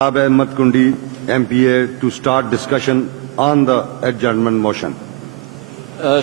Ahmed Kundi, MPA, to start discussion on the adjournment motion.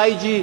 IG,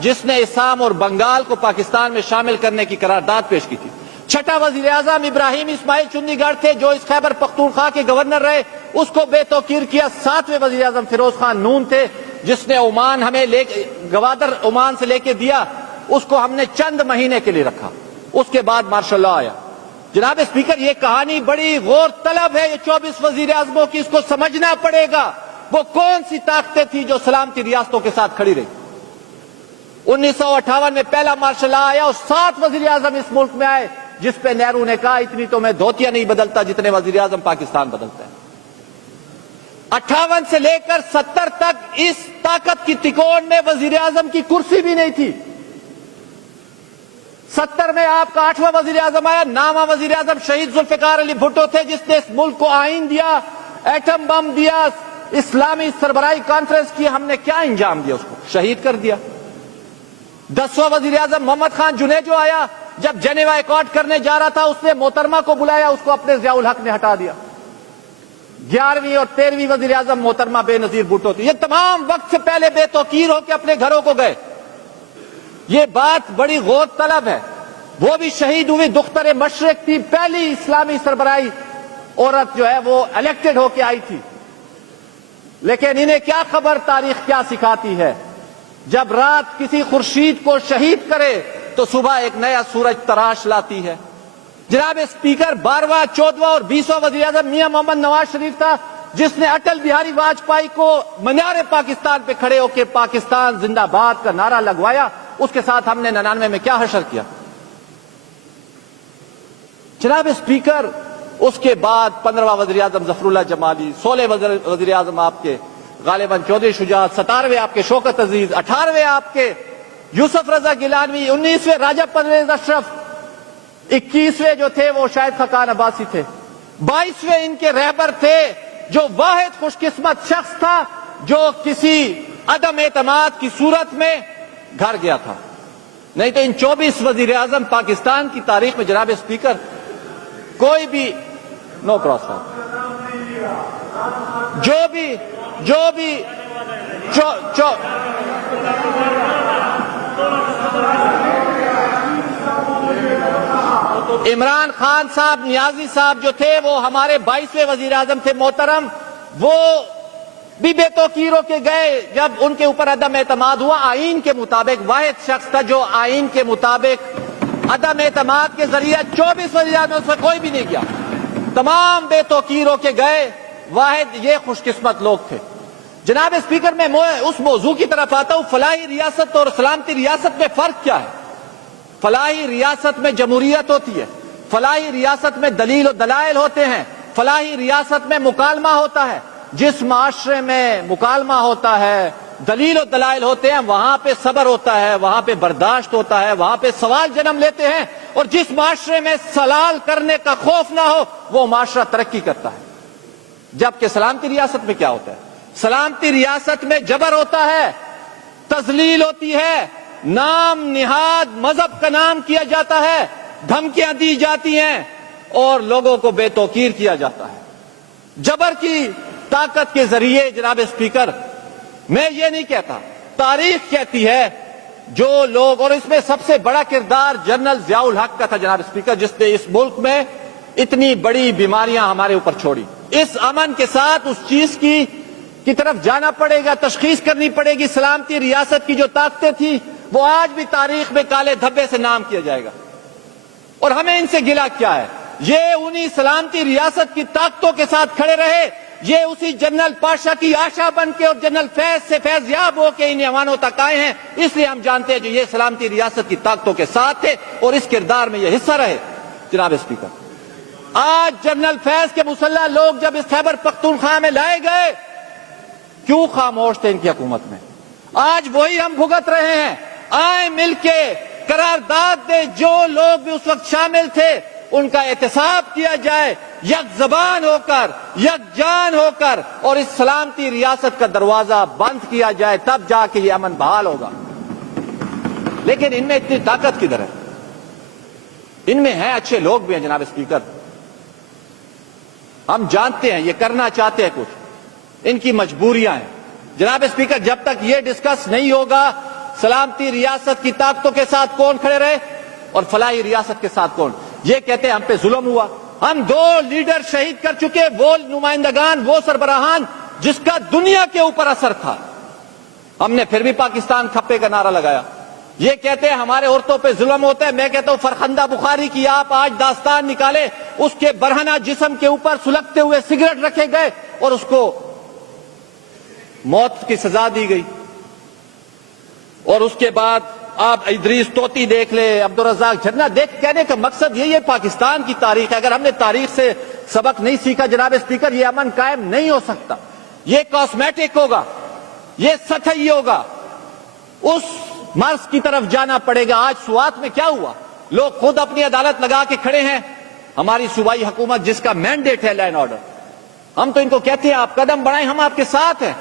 جس نے اسام اور بنگال کو پاکستان میں شامل کرنے کی قرارداد پیش کی تھی. چھٹا وزیر اعظم ابراہیم اسماعیل چنی گڑھ تھے جو اس خیبر پختونخوا کے گورنر رہے, اس کو بے توقیر کیا. ساتویں وزیر اعظم فیروز خان نون تھے جس نے عمان ہمیں گوادر عمان سے لے کے دیا, اس کو ہم نے چند مہینے کے لیے رکھا. اس کے بعد مارشل لا آیا. جناب اسپیکر, یہ کہانی بڑی غور طلب ہے, یہ 24 وزیر اعظموں کی, اس کو سمجھنا پڑے گا وہ کون سی طاقتیں تھی جو سلامتی ریاستوں کے ساتھ کھڑی رہی. 1958 میں پہلا مارشل لا آیا اور 7 وزیر اعظم اس ملک میں آئے, جس پہ نہرو نے کہا اتنی تو میں دھوتیاں نہیں بدلتا جتنے وزیر اعظم پاکستان بدلتا ہے. 58 سے لے کر 70 تک اس طاقت کی تکون میں وزیر اعظم کی کرسی بھی نہیں تھی. 70 میں آپ کا 8واں وزیر اعظم آیا, 9واں وزیر اعظم شہید ذوالفقار علی بھٹو تھے جس نے اس ملک کو آئین دیا, ایٹم بم دیا, اسلامی سربراہی کانفرنس کی. ہم نے کیا انجام دیا, اس کو شہید کر دیا. 10واں وزیر اعظم محمد خان جنیجو آیا, جب جنیوا ایکارڈ کرنے جا رہا تھا اس نے محترمہ کو بلایا, اس کو اپنے ضیاء الحق نے ہٹا دیا. 11ویں اور 13ویں وزیر اعظم محترمہ بے نظیر بھٹو تھی. یہ تمام وقت سے پہلے بے توقیر ہو کے اپنے گھروں کو گئے. یہ بات بڑی غور طلب ہے. وہ بھی شہید ہوئی, دختر مشرق تھی, پہلی اسلامی سربراہی عورت جو ہے وہ الیکٹڈ ہو کے آئی تھی. لیکن انہیں کیا خبر تاریخ کیا سکھاتی ہے, جب رات کسی خورشید کو شہید کرے تو صبح ایک نیا سورج تراش لاتی ہے. جناب اسپیکر, 12واں 14واں اور 20واں وزیر اعظم میاں محمد نواز شریف تھا جس نے اٹل بہاری واجپئی کو مینار پاکستان پہ کھڑے ہو کے پاکستان زندہ باد کا نعرہ لگوایا. اس کے ساتھ ہم نے 99 میں کیا حشر کیا. جناب اسپیکر, اس کے بعد 15واں وزیر اعظم ظفر اللہ جمالی, 16 وزیر اعظم آپ کے غالباً چودھری شجاعت, 17ویں آپ کے شوکت عزیز, 18ویں آپ کے یوسف رضا گیلانوی, 19ویں راجہ پرویز اشرف, 21ویں جو تھے وہ شاہد خاقان عباسی تھے, 22ویں ان کے رہبر تھے جو واحد خوش قسمت شخص تھا جو کسی عدم اعتماد کی صورت میں گھر گیا تھا. نہیں تو ان 24 وزیر اعظم پاکستان کی تاریخ میں جناب اسپیکر کوئی بھی نو کراس جو بھی عمران خان صاحب, نیازی صاحب جو تھے وہ ہمارے 22ویں وزیر اعظم تھے محترم, وہ بھی بے توقیر ہو کے گئے جب ان کے اوپر عدم اعتماد ہوا. آئین کے مطابق واحد شخص تھا جو آئین کے مطابق عدم اعتماد کے ذریعے 24 وزیر اعظم سے کوئی بھی نہیں گیا, تمام بے توقیر ہو کے گئے. واحد یہ خوش قسمت لوگ تھے. جناب اسپیکر, میں اس موضوع کی طرف آتا ہوں, فلاحی ریاست اور سلامتی ریاست میں فرق کیا ہے. فلاحی ریاست میں جمہوریت ہوتی ہے, فلاحی ریاست میں دلیل و دلائل ہوتے ہیں, فلاحی ریاست میں مکالمہ ہوتا ہے. جس معاشرے میں مکالمہ ہوتا ہے, دلیل و دلائل ہوتے ہیں, وہاں پہ صبر ہوتا ہے, وہاں پہ برداشت ہوتا ہے, وہاں پہ سوال جنم لیتے ہیں. اور جس معاشرے میں سوال کرنے کا خوف نہ ہو وہ معاشرہ ترقی کرتا ہے. جبکہ سلامتی ریاست میں کیا ہوتا ہے, سلامتی ریاست میں جبر ہوتا ہے, تذلیل ہوتی ہے, نام نہاد مذہب کا نام کیا جاتا ہے, دھمکیاں دی جاتی ہیں اور لوگوں کو بے توقیر کیا جاتا ہے. جبر کی طاقت کے ذریعے جناب اسپیکر, میں یہ نہیں کہتا, تاریخ کہتی ہے جو لوگ, اور اس میں سب سے بڑا کردار جنرل ضیاء الحق کا تھا جناب اسپیکر, جس نے اس ملک میں اتنی بڑی بیماریاں ہمارے اوپر چھوڑی. اس امن کے ساتھ اس چیز کی طرف جانا پڑے گا, تشخیص کرنی پڑے گی. سلامتی ریاست کی جو طاقتیں تھیں وہ آج بھی تاریخ میں کالے دھبے سے نام کیا جائے گا. اور ہمیں ان سے گلہ کیا ہے, یہ انہی سلامتی ریاست کی طاقتوں کے ساتھ کھڑے رہے, یہ اسی جنرل پاشا کی آشا بن کے اور جنرل فیض سے فیض یاب ہو کے ان ایوانوں تک آئے ہیں. اس لیے ہم جانتے ہیں جو یہ سلامتی ریاست کی طاقتوں کے ساتھ تھے اور اس کردار میں یہ حصہ رہے. جناب اسپیکر, آج جنرل فیض کے مسلح لوگ جب اس خیبر پختونخوا میں لائے گئے, کیوں خاموش تھے ان کی حکومت میں؟ آج وہی ہم بھگت رہے ہیں. آئے مل کے قرارداد دے, جو لوگ بھی اس وقت شامل تھے ان کا احتساب کیا جائے, یک زبان ہو کر, یک جان ہو کر, اور اس سلامتی ریاست کا دروازہ بند کیا جائے, تب جا کے یہ امن بحال ہوگا. لیکن ان میں اتنی طاقت کدھر ہے؟ ان میں ہیں, اچھے لوگ بھی ہیں جناب اسپیکر, ہم جانتے ہیں یہ کرنا چاہتے ہیں کچھ, ان کی مجبوریاں ہیں. جناب اسپیکر, جب تک یہ ڈسکس نہیں ہوگا سلامتی ریاست کی طاقتوں کے ساتھ کون کھڑے رہے اور فلاحی ریاست کے ساتھ کون. یہ کہتے ہیں ہم پہ ظلم ہوا. ہم 2 لیڈر شہید کر چکے, وہ نمائندگان, وہ سربراہان جس کا دنیا کے اوپر اثر تھا. ہم نے پھر بھی پاکستان کھپے کا نعرہ لگایا. یہ کہتے ہیں ہمارے عورتوں پہ ظلم ہوتا ہے. میں کہتا ہوں فرخندہ بخاری کی آپ آج داستان نکالے, اس کے برہنہ جسم کے اوپر سلگتے ہوئے سگریٹ رکھے گئے اور اس کو موت کی سزا دی گئی. اور اس کے بعد آپ ادریس توتی دیکھ لے, عبدالرزاق جھرنا دیکھ. کہنے کا مقصد یہی ہے پاکستان کی تاریخ ہے. اگر ہم نے تاریخ سے سبق نہیں سیکھا جناب اسپیکر, یہ امن قائم نہیں ہو سکتا. یہ کاسمیٹک ہوگا, یہ سطحی ہوگا, اس مرض کی طرف جانا پڑے گا. آج سوات میں کیا ہوا؟ لوگ خود اپنی عدالت لگا کے کھڑے ہیں. ہماری صوبائی حکومت جس کا مینڈیٹ ہے لا اینڈ آرڈر, ہم تو ان کو کہتے ہیں آپ قدم بڑھائیں, ہم آپ کے ساتھ ہیں.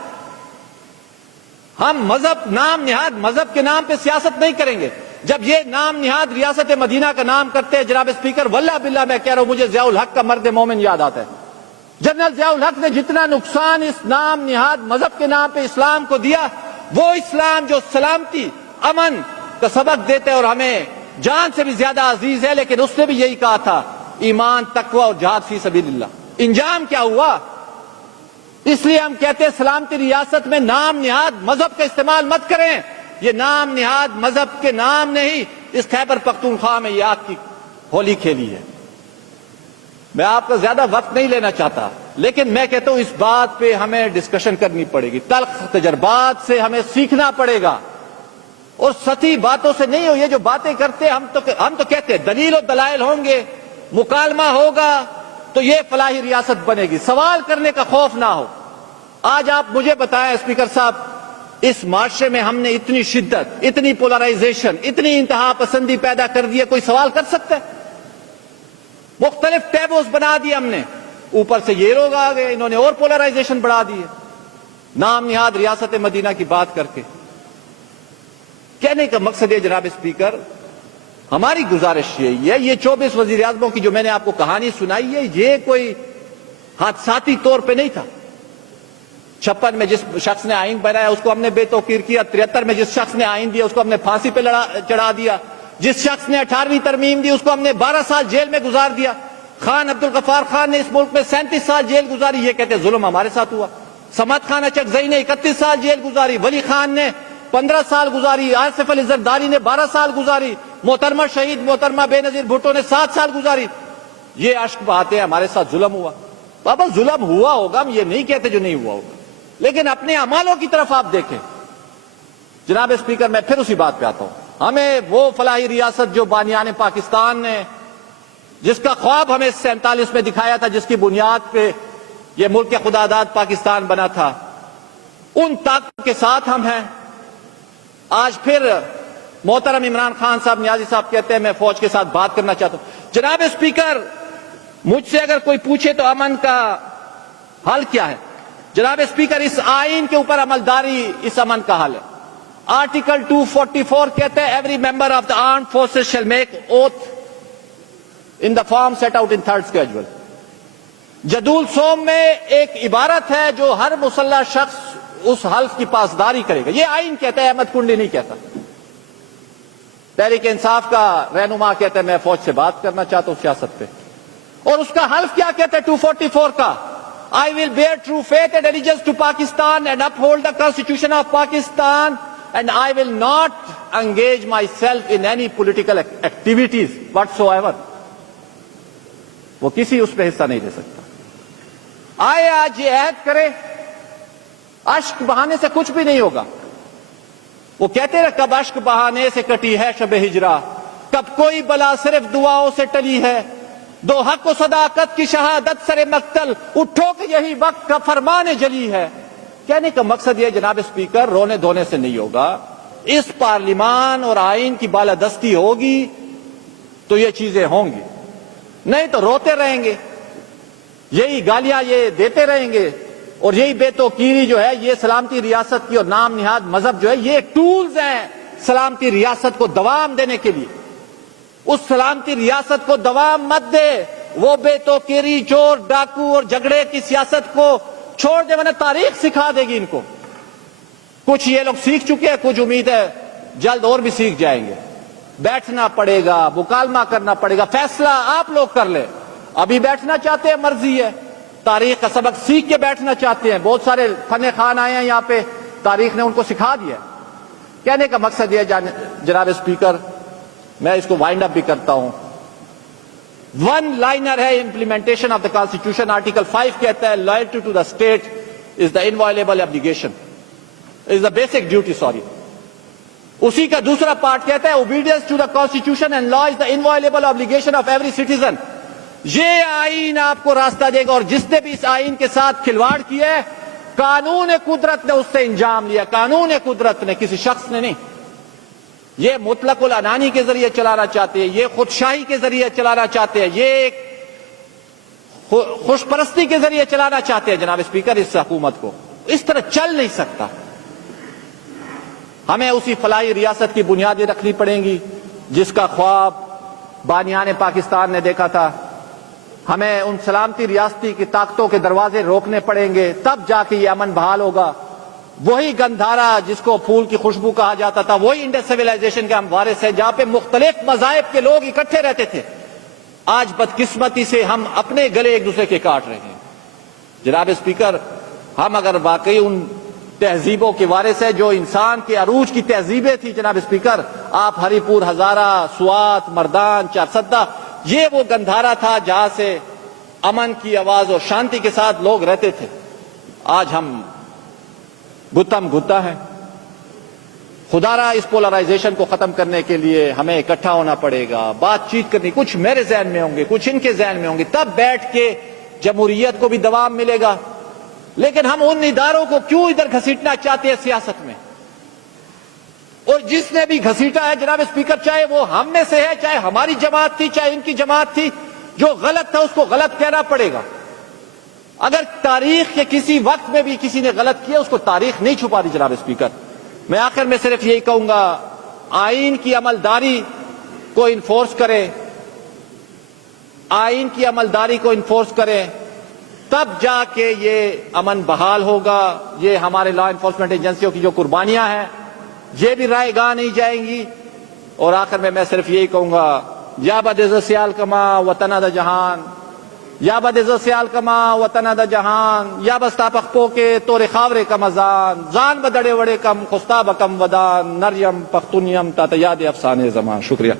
ہم مذہب, نام نہاد مذہب کے نام پہ سیاست نہیں کریں گے. جب یہ نام نہاد ریاست مدینہ کا نام کرتے ہیں جناب اسپیکر, واللہ باللہ میں کہہ رہا ہوں, مجھے ضیاء الحق کا مرد مومن یاد آتا ہے. جنرل ضیاء الحق نے جتنا نقصان اس نام نہاد مذہب کے نام پہ اسلام کو دیا, وہ اسلام جو سلامتی امن کا سبق دیتے اور ہمیں جان سے بھی زیادہ عزیز ہے, لیکن اس نے بھی یہی کہا تھا ایمان, تقوی اور جہاد فی سبیل اللہ. انجام کیا ہوا؟ اس لیے ہم کہتے ہیں سلامتی ریاست میں نام نہاد مذہب کا استعمال مت کریں. یہ نام نہاد مذہب کے نام نہیں. اس خیبر پختونخوا میں یہ آگ کی ہولی کھیلی ہے. میں آپ کا زیادہ وقت نہیں لینا چاہتا, لیکن میں کہتا ہوں اس بات پہ ہمیں ڈسکشن کرنی پڑے گی. تلخ تجربات سے ہمیں سیکھنا پڑے گا اور سطحی باتوں سے نہیں ہو. یہ جو باتیں کرتے ہیں ہم تو کہتے ہیں دلیل و دلائل ہوں گے, مکالمہ ہوگا تو یہ فلاحی ریاست بنے گی. سوال کرنے کا خوف نہ ہو. آج آپ مجھے بتائیں اسپیکر صاحب, اس معاشرے میں ہم نے اتنی شدت, اتنی پولرائزیشن, اتنی انتہا پسندی پیدا کر دی ہے, کوئی سوال کر سکتا ہے؟ مختلف ٹیبوز بنا دیے ہم نے, اوپر سے یہ لوگ آ گئے, انہوں نے اور پولرائزیشن بڑھا دی ہے نام نہاد ریاست مدینہ کی بات کر کے. کہنے کا مقصد ہے جناب اسپیکر, ہماری گزارش یہی ہے, یہ 24 وزیر اعظموں کی جو میں نے آپ کو کہانی سنائی ہے, یہ کوئی حادثاتی طور پہ نہیں تھا. 56 میں جس شخص نے آئین بنایا اس کو ہم نے بے توقیر کیا, 73 میں جس شخص نے آئین دیا اس کو ہم نے پھانسی پہ چڑھا دیا, جس شخص نے 18ویں ترمیم دی اس کو ہم نے 12 سال جیل میں گزار دیا. خان عبدالغفار خان نے اس ملک میں 37 سال جیل گزاری. یہ کہتے ظلم ہمارے ساتھ ہوا. صمد خان اچکزئی نے 31 سال جیل گزاری, ولی خان نے 15 سال گزاری, آصف علی زرداری نے 12 سال گزاری, محترمہ شہید محترمہ بے نظیر بھٹو نے 7 سال گزاری. یہ اشک بہاتے ہیں ہمارے ساتھ ظلم ہوا. بابا ظلم ہوا ہوگا, ہم یہ نہیں کہتے جو نہیں ہوا ہوگا, لیکن اپنے اعمالوں کی طرف آپ دیکھیں. جناب اسپیکر میں پھر اسی بات پہ آتا ہوں. ہمیں وہ فلاحی ریاست جو بانیان پاکستان نے, جس کا خواب ہمیں 47 میں دکھایا تھا, جس کی بنیاد پہ یہ ملک خدا داد پاکستان بنا تھا, ان طاقتوں کے ساتھ ہم ہیں. آج پھر محترم عمران خان صاحب, نیازی صاحب کہتے ہیں میں فوج کے ساتھ بات کرنا چاہتا ہوں. جناب اسپیکر مجھ سے اگر کوئی پوچھے تو امن کا حل کیا ہے, جناب اسپیکر اس آئین کے اوپر عملداری اس امن کا حل ہے. آرٹیکل 244 کہتے ہیں every member of the armed forces shall make oath in the form set out in third schedule. جدول سوم میں ایک عبارت ہے جو ہر مسلح شخص اس حلف کی پاسداری کرے گا. یہ آئین کہتا ہے, احمد کنڈی نہیں کہتا. تحریک انصاف کا رہنما کہتا ہے میں فوج سے بات کرنا چاہتا ہوں سیاست پہ, اور اس کا حلف کیا کہتا ہے 244 کا, I will bear true faith and allegiance to Pakistan and uphold the Constitution of Pakistan and I will not engage myself in any political activities whatsoever. وہ کسی اس پہ حصہ نہیں لے سکتا. آئے آج یہ عہد کرے, اشک بہانے سے کچھ بھی نہیں ہوگا. وہ کہتے ہیں کب اشک بہانے سے کٹی ہے شب ہجرا, کب کوئی بلا صرف دعاؤں سے ٹلی ہے, دو حق و صداقت کی شہادت سر مقتل, اٹھو کہ یہی وقت کا فرمان جلی ہے. کہنے کا مقصد یہ جناب اسپیکر, رونے دھونے سے نہیں ہوگا. اس پارلیمان اور آئین کی بالادستی ہوگی تو یہ چیزیں ہوں گی, نہیں تو روتے رہیں گے, یہی گالیاں یہ دیتے رہیں گے, اور یہی بے توقیری جو ہے یہ سلامتی ریاست کی اور نام نہاد مذہب جو ہے یہ ٹولز ہیں سلامتی ریاست کو دوام دینے کے لیے. اس سلامتی ریاست کو دوام مت دے, وہ بے توقیری, چور ڈاکو اور جھگڑے کی سیاست کو چھوڑ دے, ورنہ تاریخ سکھا دے گی ان کو. کچھ یہ لوگ سیکھ چکے ہیں, کچھ امید ہے جلد اور بھی سیکھ جائیں گے. بیٹھنا پڑے گا, مکالمہ کرنا پڑے گا, فیصلہ آپ لوگ کر لیں. ابھی بیٹھنا چاہتے ہیں مرضی ہے, تاریخ کا سبق سیکھ کے بیٹھنا چاہتے ہیں. بہت سارے فن خوان آئے ہیں یہاں پہ, تاریخ نے ان کو سکھا دیا. کہنے کا مقصد یہ جناب اسپیکر, میں اس کو وائنڈ اپ بھی کرتا ہوں. ون لائنر ہے implementation of the constitution. Article 5 کہتا ہے loyalty to the state is the inviolable obligation, is the basic duty. Sorry, اسی کا دوسرا پارٹ کہتا ہے obedience to the constitution and law is the inviolable obligation of every citizen. یہ آئین آپ کو راستہ دے گا, اور جس نے بھی اس آئین کے ساتھ کھلواڑ کیا ہے, قانون قدرت نے اس سے انجام لیا. قانون قدرت نے, کسی شخص نے نہیں. یہ مطلق العنانی کے ذریعے چلانا چاہتے ہیں, یہ خودشاہی کے ذریعے چلانا چاہتے ہیں, یہ ایک خوش پرستی کے ذریعے چلانا چاہتے ہیں. جناب اسپیکر, اس حکومت کو اس طرح چل نہیں سکتا. ہمیں اسی فلاحی ریاست کی بنیادیں رکھنی پڑیں گی جس کا خواب بانیان پاکستان نے دیکھا تھا. ہمیں ان سلامتی ریاستی کی طاقتوں کے دروازے روکنے پڑیں گے, تب جا کے یہ امن بحال ہوگا. وہی گندھارا جس کو پھول کی خوشبو کہا جاتا تھا, وہی انڈس سویلائزیشن کے ہم وارث ہیں, جہاں پہ مختلف مذاہب کے لوگ اکٹھے رہتے تھے. آج بدقسمتی سے ہم اپنے گلے ایک دوسرے کے کاٹ رہے ہیں. جناب اسپیکر, ہم اگر واقعی ان تہذیبوں کے وارث ہیں جو انسان کے عروج کی تہذیبیں تھی, جناب اسپیکر, آپ ہری پور, ہزارہ, سوات, مردان, چارسدہ, یہ وہ گندھارا تھا جہاں سے امن کی آواز اور شانتی کے ساتھ لوگ رہتے تھے. آج ہم گتم گتا ہے. خدا را اس پولرائزیشن کو ختم کرنے کے لیے ہمیں اکٹھا ہونا پڑے گا, بات چیت کرنی. کچھ میرے ذہن میں ہوں گے, کچھ ان کے ذہن میں ہوں گے, تب بیٹھ کے جمہوریت کو بھی دوام ملے گا. لیکن ہم ان اداروں کو کیوں ادھر گھسیٹنا چاہتے ہیں سیاست میں؟ اور جس نے بھی گھسیٹا ہے جناب اسپیکر, چاہے وہ ہم میں سے ہے, چاہے ہماری جماعت تھی, چاہے ان کی جماعت تھی, جو غلط تھا اس کو غلط کہنا پڑے گا. اگر تاریخ کے کسی وقت میں بھی کسی نے غلط کیا, اس کو تاریخ نہیں چھپا دی. جناب اسپیکر, میں آخر میں صرف یہی کہوں گا, آئین کی عملداری کو انفورس کریں, آئین کی عملداری کو انفورس کریں, تب جا کے یہ امن بحال ہوگا. یہ ہمارے لا انفورسمنٹ ایجنسیوں کی جو قربانیاں ہیں, یہ بھی رائے گاہ نہیں جائیں گی. اور آخر میں صرف یہی کہوں گا, یا بدعز سیال کما وطن دا جہان, یا بدعز سیال کما وطن دا جہان, یا بستا پخپو کے تور خاورے کا مزان, زان بدڑے وڑے کم خستا بکم ودان, نریم پختونیم تا یاد افسانے زمان. شکریہ.